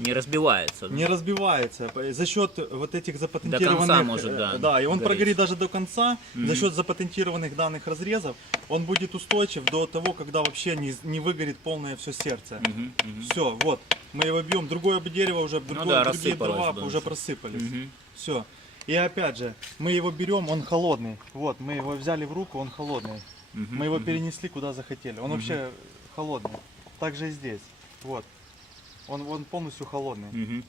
Не разбивается. не разбивается. За счет вот этих запатентированных... До конца может, да, Да, и он гореть. прогорит даже до конца. За счет запатентированных данных разрезов он будет устойчив до того, когда вообще не выгорит полное все сердце. Все, вот. Мы его бьем. Другое дерево уже, другие рассыпалось, дрова да, уже всё. просыпались. Все. И опять же, мы его берем, он холодный. Вот, мы его взяли в руку, он холодный. Мы его перенесли куда захотели. Он вообще холодный. Так же и здесь. Вот. Он полностью холодный.